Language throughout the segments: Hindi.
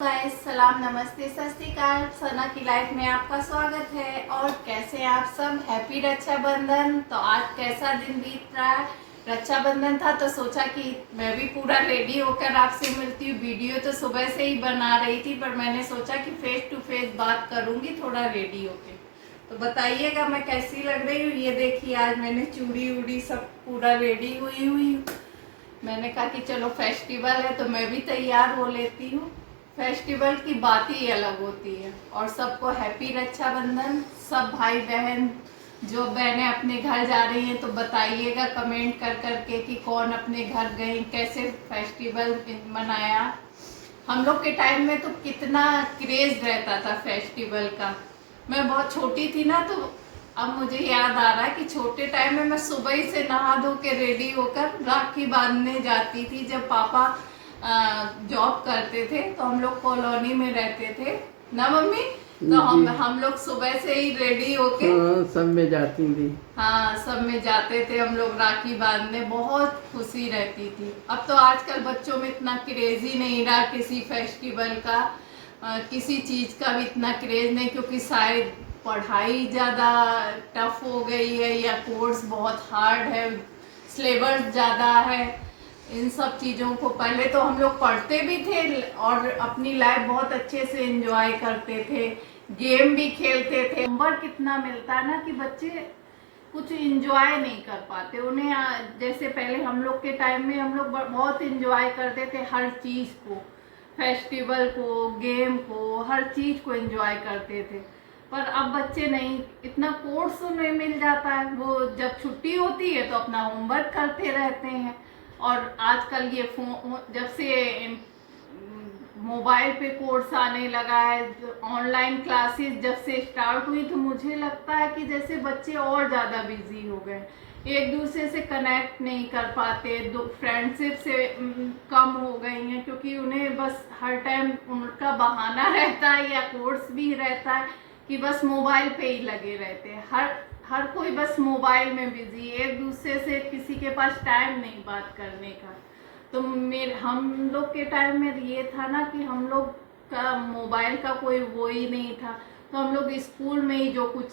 गाइस, सलाम, नमस्ते, सत श्री अकाल। सना की लाइफ में आपका स्वागत है। और कैसे हैं आप सब? हैप्पी रक्षाबंधन। तो आज कैसा दिन बीत रहा है? रक्षाबंधन था तो सोचा कि मैं भी पूरा रेडी होकर आपसे मिलती हूँ। वीडियो तो सुबह से ही बना रही थी, पर मैंने सोचा कि फेस टू फेस बात करूंगी थोड़ा रेडी होके। तो बताइएगा मैं कैसी लग रही हूँ। ये देखिए, आज मैंने चूड़ी उड़ी सब पूरा रेडी हुई हूँ। मैंने कहा कि चलो फेस्टिवल है तो मैं भी तैयार हो लेती हूँ। फेस्टिवल की बात ही अलग होती है। और सबको हैप्पी रक्षाबंधन। सब भाई बहन, जो बहनें अपने घर जा रही हैं तो बताइएगा कमेंट कर करके कि कौन अपने घर गई, कैसे फेस्टिवल मनाया। हम लोग के टाइम में तो कितना क्रेज रहता था फेस्टिवल का। मैं बहुत छोटी थी ना, तो अब मुझे याद आ रहा है कि छोटे टाइम में मैं सुबह ही से नहा धो के रेडी होकर राखी बांधने जाती थी। जब पापा जॉब करते थे तो हम लोग कॉलोनी में रहते थे ना मम्मी, तो हम लोग सुबह से ही रेडी होके सब में जाती थी। हाँ, सब में जाते थे हम लोग राखी बांधने। बहुत खुशी रहती थी। अब तो आजकल बच्चों में इतना क्रेज ही नहीं रहा किसी फेस्टिवल का, किसी चीज का भी इतना क्रेज नहीं, क्योंकि शायद पढ़ाई ज़्यादा टफ हो गई है या कोर्स बहुत हार्ड है, सिलेबस ज़्यादा है। इन सब चीज़ों को पहले तो हम लोग पढ़ते भी थे और अपनी लाइफ बहुत अच्छे से एंजॉय करते थे, गेम भी खेलते थे। होमवर्क कितना मिलता है ना कि बच्चे कुछ एंजॉय नहीं कर पाते। उन्हें जैसे पहले हम लोग के टाइम में हम लोग बहुत एंजॉय करते थे हर चीज़ को, फेस्टिवल को, गेम को, हर चीज़ को एंजॉय करते थे। पर अब बच्चे नहीं, इतना कोर्स उन्हें मिल जाता है, वो जब छुट्टी होती है तो अपना होमवर्क करते रहते हैं। और आजकल ये फोन, जब से मोबाइल पे कोर्स आने लगा है, ऑनलाइन क्लासेस जब से स्टार्ट हुई, तो मुझे लगता है कि जैसे बच्चे और ज़्यादा बिजी हो गए, एक दूसरे से कनेक्ट नहीं कर पाते, फ्रेंडशिप से कम हो गई हैं, क्योंकि उन्हें बस हर टाइम उनका बहाना रहता है या कोर्स भी रहता है कि बस मोबाइल पे ही लगे रहते हैं। हर कोई बस मोबाइल में बिजी, एक दूसरे से किसी के पास टाइम नहीं बात करने का। तो मेरे हम लोग के टाइम में ये था ना कि हम लोग का मोबाइल का कोई वो ही नहीं था, तो हम लोग स्कूल में ही जो कुछ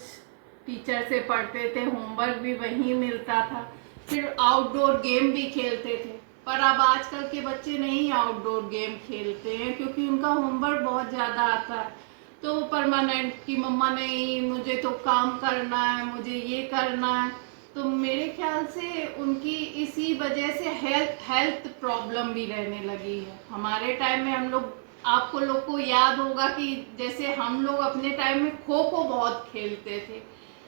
टीचर से पढ़ते थे, होमवर्क भी वहीं मिलता था, फिर आउटडोर गेम भी खेलते थे। पर अब आजकल के बच्चे नहीं आउटडोर गेम खेलते हैं, क्योंकि उनका होमवर्क बहुत ज़्यादा आता है। तो परमानेंट कि मम्मा नहीं, मुझे तो काम करना है, मुझे ये करना है। तो मेरे ख्याल से उनकी इसी वजह से हेल्थ प्रॉब्लम भी रहने लगी है। हमारे टाइम में हम लोग, आपको लोग को याद होगा कि जैसे हम लोग अपने टाइम में खो खो बहुत खेलते थे।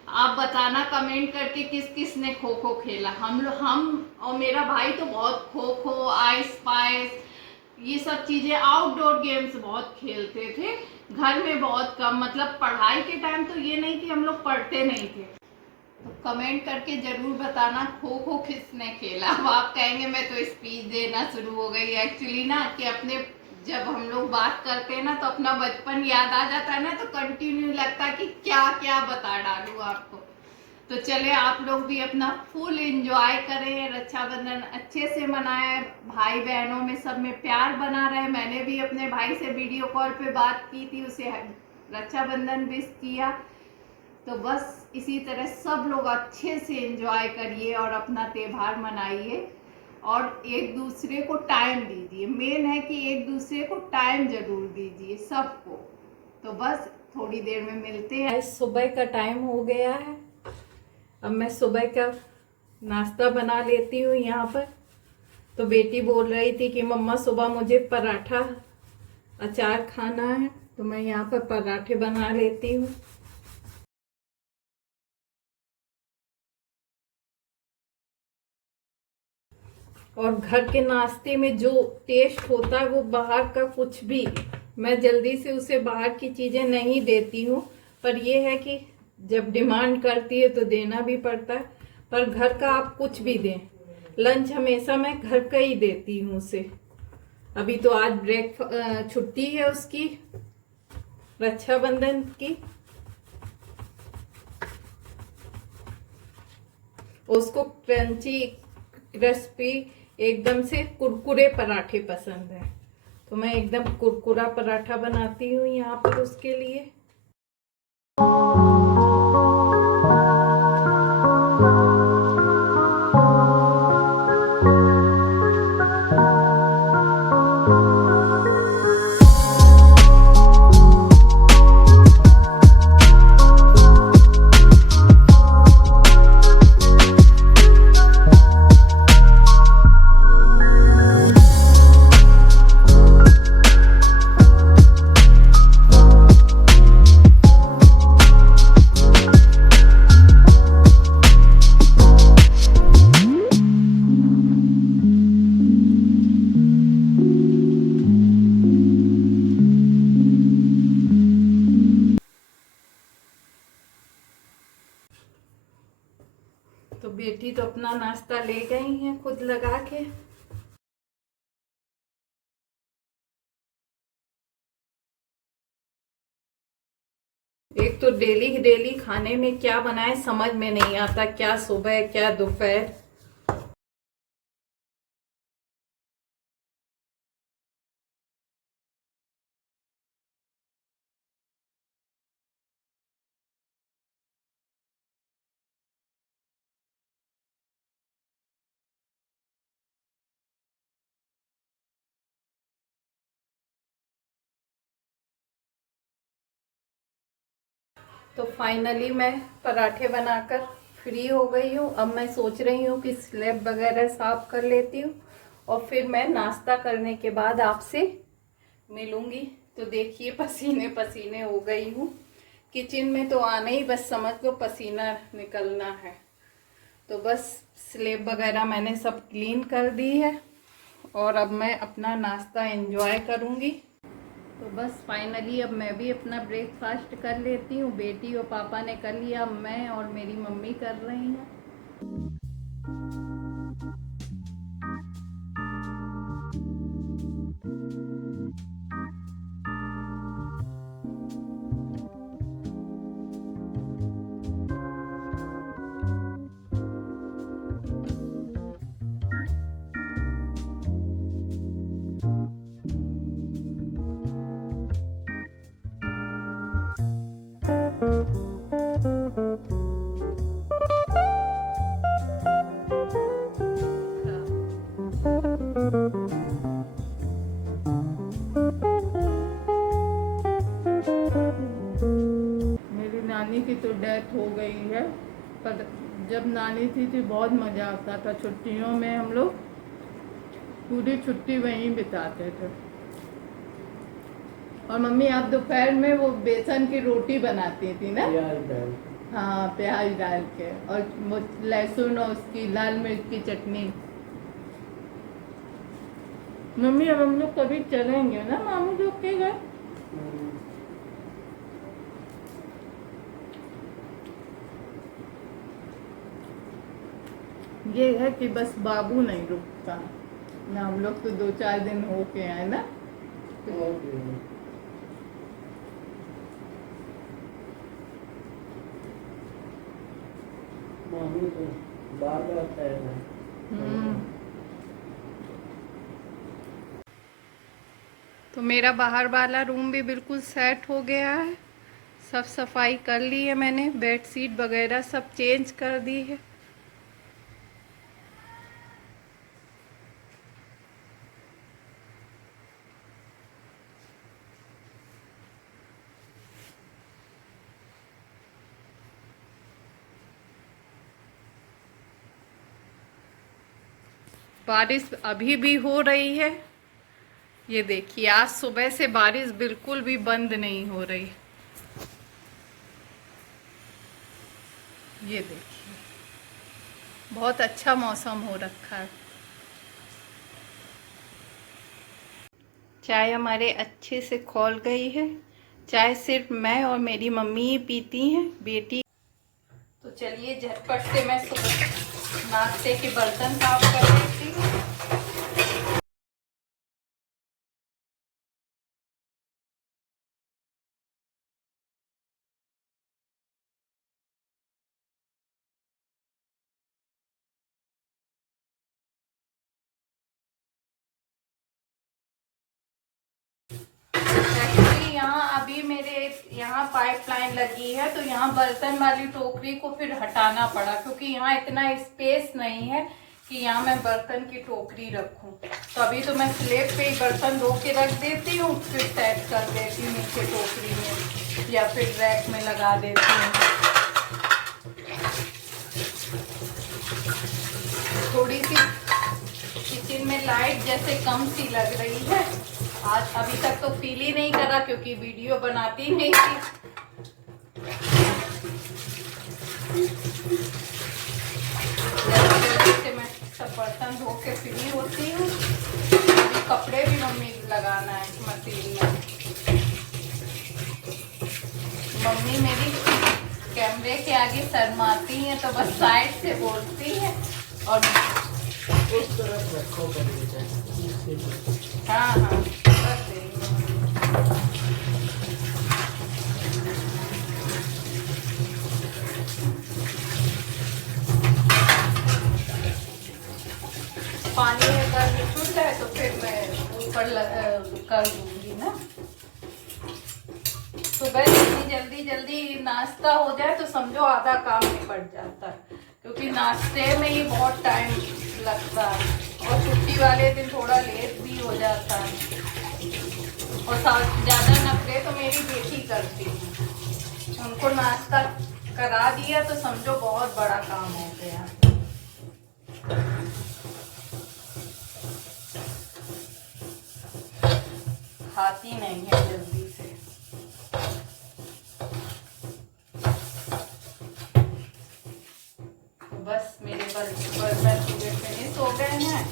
आप बताना कमेंट करके किस किस ने खो खो खेला। हम और मेरा भाई तो बहुत खो खो, आइस पाइस, ये सब चीजें, आउटडोर गेम्स बहुत खेलते थे। घर में बहुत कम, मतलब पढ़ाई के टाइम तो ये नहीं कि हम लोग पढ़ते नहीं थे। तो कमेंट करके जरूर बताना खो खो किसने खेला। अब आप कहेंगे मैं तो स्पीच देना शुरू हो गई। एक्चुअली ना कि अपने, जब हम लोग बात करते हैं ना तो अपना बचपन याद आ जाता है ना, तो कंटिन्यू लगता है कि क्या क्या बता डालूं आपको। तो चले आप लोग भी अपना फुल एंजॉय करें, रक्षाबंधन अच्छे से मनाएं, भाई बहनों में सब में प्यार बना रहे। मैंने भी अपने भाई से वीडियो कॉल पे बात की थी, उसे रक्षाबंधन विश किया। तो बस इसी तरह सब लोग अच्छे से एंजॉय करिए और अपना त्योहार मनाइए और एक दूसरे को टाइम दीजिए। मेन है कि एक दूसरे को टाइम जरूर दीजिए सबको। तो बस थोड़ी देर में मिलते हैं। आज सुबह का टाइम हो गया है, अब मैं सुबह का नाश्ता बना लेती हूँ यहाँ पर। तो बेटी बोल रही थी कि मम्मा सुबह मुझे पराठा अचार खाना है, तो मैं यहाँ पर पराठे बना लेती हूँ। और घर के नाश्ते में जो टेस्ट होता है वो बाहर का कुछ भी, मैं जल्दी से उसे बाहर की चीज़ें नहीं देती हूँ। पर यह है कि जब डिमांड करती है तो देना भी पड़ता है। पर घर का आप कुछ भी दें, लंच हमेशा मैं घर का ही देती हूँ उसे। अभी तो आज छुट्टी है उसकी, रक्षाबंधन की। उसको क्रंची, क्रिस्पी, एकदम से कुरकुरे पराठे पसंद है। तो मैं एकदम कुरकुरा पराठा बनाती हूँ यहाँ पर उसके लिए। तो बेटी तो अपना नाश्ता ले गई है खुद लगा के। एक तो डेली डेली खाने में क्या बनाए समझ में नहीं आता, क्या सुबह क्या दोपहर। तो फाइनली मैं पराठे बनाकर फ्री हो गई हूँ। अब मैं सोच रही हूँ कि स्लैब वगैरह साफ कर लेती हूँ और फिर मैं नाश्ता करने के बाद आपसे मिलूंगी। तो देखिए पसीने पसीने हो गई हूँ। किचन में तो आना ही बस समझ लो पसीना निकलना है। तो बस स्लैब वगैरह मैंने सब क्लीन कर दी है और अब मैं अपना नाश्ता एंजॉय करूँगी। तो बस फाइनली अब मैं भी अपना ब्रेकफास्ट कर लेती हूँ। बेटी और पापा ने कर लिया, मैं और मेरी मम्मी कर रही हैं। मेरी नानी की तो डेथ हो गई है, पर जब नानी थी बहुत मज़ा आता था। छुट्टियों में हम लोग पूरी छुट्टी वहीं बिताते थे। और मम्मी आप दोपहर में वो बेसन की रोटी बनाती थी ना? हाँ, प्याज डाल के और वो लहसुन और उसकी लाल मिर्च की चटनी। मम्मी अब हम लोग कभी चलेंगे ना मामू लोग के घर। ये है कि बस बाबू नहीं रुकता ना। हम लोग तो 2-4 दिन हो के आए ना। तो मेरा बाहर वाला रूम भी बिल्कुल सेट हो गया है। सब सफाई कर ली है मैंने, बेडशीट वगैरह सब चेंज कर दी है। बारिश अभी भी हो रही है। ये देखिए आज सुबह से बारिश बिल्कुल भी बंद नहीं हो रही। ये देखिए बहुत अच्छा मौसम हो रखा है। चाय हमारे अच्छे से खौल गई है। चाय सिर्फ मैं और मेरी मम्मी ही पीती हैं, बेटी। तो चलिए झटपट से मैं नाश्ते के बर्तन साफ कर लेती हूँ। यहाँ पाइपलाइन लगी है, तो यहाँ बर्तन वाली टोकरी को फिर हटाना पड़ा, क्योंकि यहाँ इतना स्पेस नहीं है कि यहाँ मैं बर्तन की टोकरी रखूँ। तो अभी तो मैं स्लेब पे ही बर्तन धो के रख देती हूँ, फिर सेट कर देती हूँ नीचे टोकरी में या फिर रैक में लगा देती हूँ। थोड़ी सी किचन में लाइट जैसे कम सी लग रही है आज, अभी तक तो फील ही नहीं करा क्योंकि वीडियो बनाती नहीं थी। जैसे मैं सब बर्तन धो के फ्री होती हूँ, अभी कपड़े भी मम्मी लगाना है मशीन में। मम्मी मेरी कैमरे के आगे शर्माती हैं, तो बस साइड से बोलती है और उस तरफ रखो हाँ हाँ कर देंगे। पानी अगर छूट जाए तो फिर मैं ऊपर कर दूंगी ना। सुबह जल्दी जल्दी नाश्ता हो जाए तो समझो आधा काम निपट जाता है, क्योंकि नाश्ते में ही बहुत टाइम लगता है और छुट्टी वाले दिन थोड़ा लेट भी हो जाता है। और ज़्यादा नखरे तो मेरी बेटी करती है, उनको नाश्ता करा दिया तो समझो बहुत बड़ा काम हो गया। खाती नहीं है जल्दी से। तो बस मेरे बर्तन पूरे फिनिश हो गए हैं,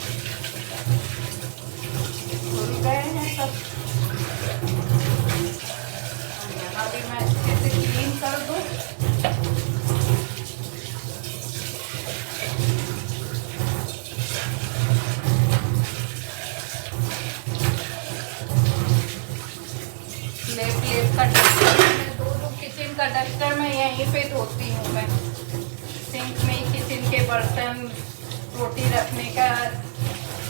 धुल गए हैं सब। यहाँ भी मैं अच्छे से क्लीन कर दूँ। प्लेट का डस्टर दो किचन का डस्टर मैं यहीं पे धोती हूँ। मैं सिंक में ही किचन के बर्तन, रोटी रखने का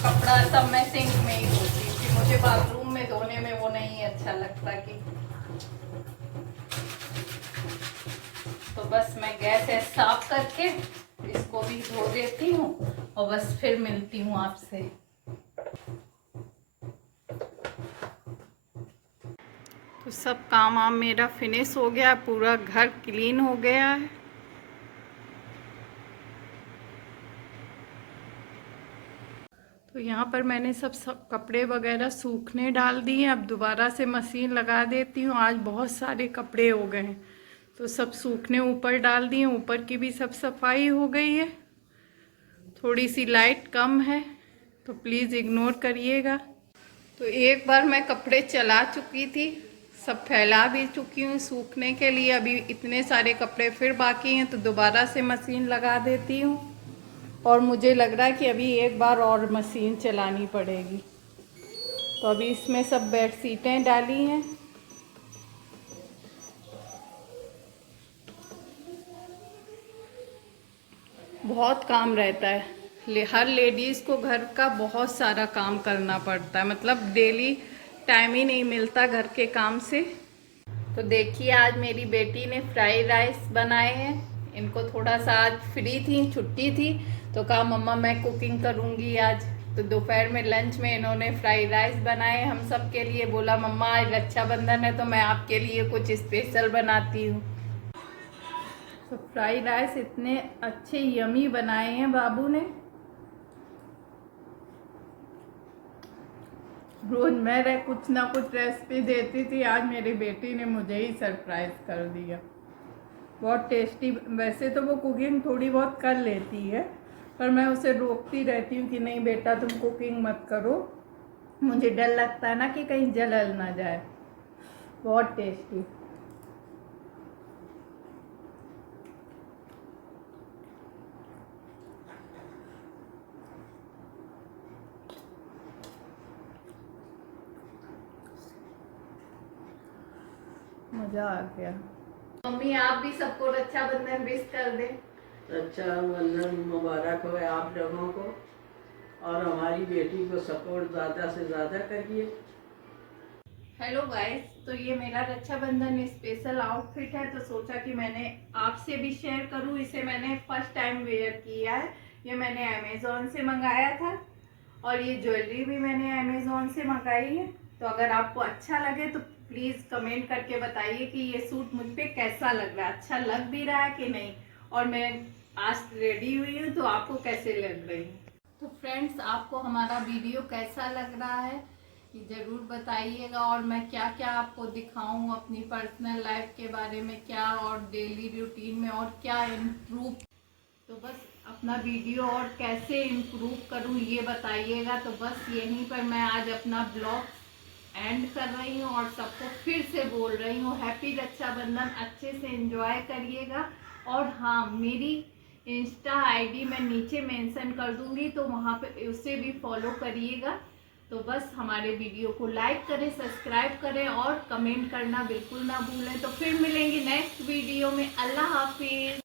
कपड़ा सब मैं सिंक में ही धोती हूँ, कि मुझे बाथरूम में धोने में वो नहीं अच्छा लगता कि। तो बस मैं गैस साफ करके इसको भी धो देती हूँ और बस फिर मिलती हूँ आपसे। तो सब काम मेरा फिनिश हो गया, पूरा घर क्लीन हो गया है। तो यहाँ पर मैंने सब कपड़े वगैरह सूखने डाल दिए। अब दोबारा से मशीन लगा देती हूँ। आज बहुत सारे कपड़े हो गए हैं, तो सब सूखने ऊपर डाल दिए। ऊपर की भी सब सफाई हो गई है। थोड़ी सी लाइट कम है तो प्लीज़ इग्नोर करिएगा। तो एक बार मैं कपड़े चला चुकी थी, सब फैला भी चुकी हूँ सूखने के लिए। अभी इतने सारे कपड़े फिर बाकी हैं, तो दोबारा से मशीन लगा देती हूँ। और मुझे लग रहा है कि अभी एक बार और मशीन चलानी पड़ेगी। तो अभी इसमें सब बेडशीटें डाली हैं। बहुत काम रहता है, हर लेडीज़ को घर का बहुत सारा काम करना पड़ता है, मतलब डेली टाइम ही नहीं मिलता घर के काम से। तो देखिए आज मेरी बेटी ने फ्राइड राइस बनाए हैं। इनको थोड़ा सा आज फ्री थी, छुट्टी थी, तो कहा मम्मा मैं कुकिंग करूँगी आज। तो दोपहर में लंच में इन्होंने फ्राइड राइस बनाए हम सब के लिए। बोला मम्मा आज रक्षाबंधन है तो मैं आपके लिए कुछ स्पेशल बनाती हूँ। तो फ्राइड राइस इतने अच्छे यमी बनाए हैं बाबू ने। रोज मैं कुछ ना कुछ रेसिपी देती थी, आज मेरी बेटी ने मुझे ही सरप्राइज कर दिया। बहुत टेस्टी। वैसे तो वो कुकिंग थोड़ी बहुत कर लेती है, पर मैं उसे रोकती रहती हूँ कि नहीं बेटा तुम कुकिंग मत करो, मुझे डर लगता है ना कि कहीं जल ना जाए। बहुत टेस्टी। मज़ा आ गया। मम्मी आप भी सबको रक्षाबंधन विश कर दें। रक्षाबंधन मुबारक हो आप लोगों को, और हमारी बेटी को सपोर्ट ज़्यादा से ज़्यादा करिए। हेलो गाइस, तो ये मेरा रक्षाबंधन स्पेशल आउटफिट है, तो सोचा कि मैंने आपसे भी शेयर करूं। इसे मैंने फर्स्ट टाइम वेयर किया है। ये मैंने अमेज़ॉन से मंगाया था और ये ज्वेलरी भी मैंने अमेज़ॉन से मंगाई है। तो अगर आपको अच्छा लगे तो प्लीज़ कमेंट करके बताइए कि ये सूट मुझ पे कैसा लग रहा है, अच्छा लग भी रहा है कि नहीं। और मैं आज रेडी हुई हूँ, तो आपको कैसे लग रही है। तो फ्रेंड्स, आपको हमारा वीडियो कैसा लग रहा है ये ज़रूर बताइएगा। और मैं क्या क्या आपको दिखाऊं अपनी पर्सनल लाइफ के बारे में, क्या और डेली रूटीन में और क्या इम्प्रूव, तो बस अपना वीडियो और कैसे इम्प्रूव करूं ये बताइएगा। तो बस यहीं पर मैं आज अपना ब्लॉग एंड कर रही हूँ और सबको फिर से बोल रही हूँ हैप्पी रक्षाबंधन, अच्छे से एंजॉय करिएगा। और हाँ, मेरी इंस्टा आईडी मैं नीचे मेंशन कर दूंगी, तो वहाँ पे उसे भी फॉलो करिएगा। तो बस हमारे वीडियो को लाइक करें, सब्सक्राइब करें और कमेंट करना बिल्कुल ना भूलें। तो फिर मिलेंगे नेक्स्ट वीडियो में। अल्लाह हाफिज।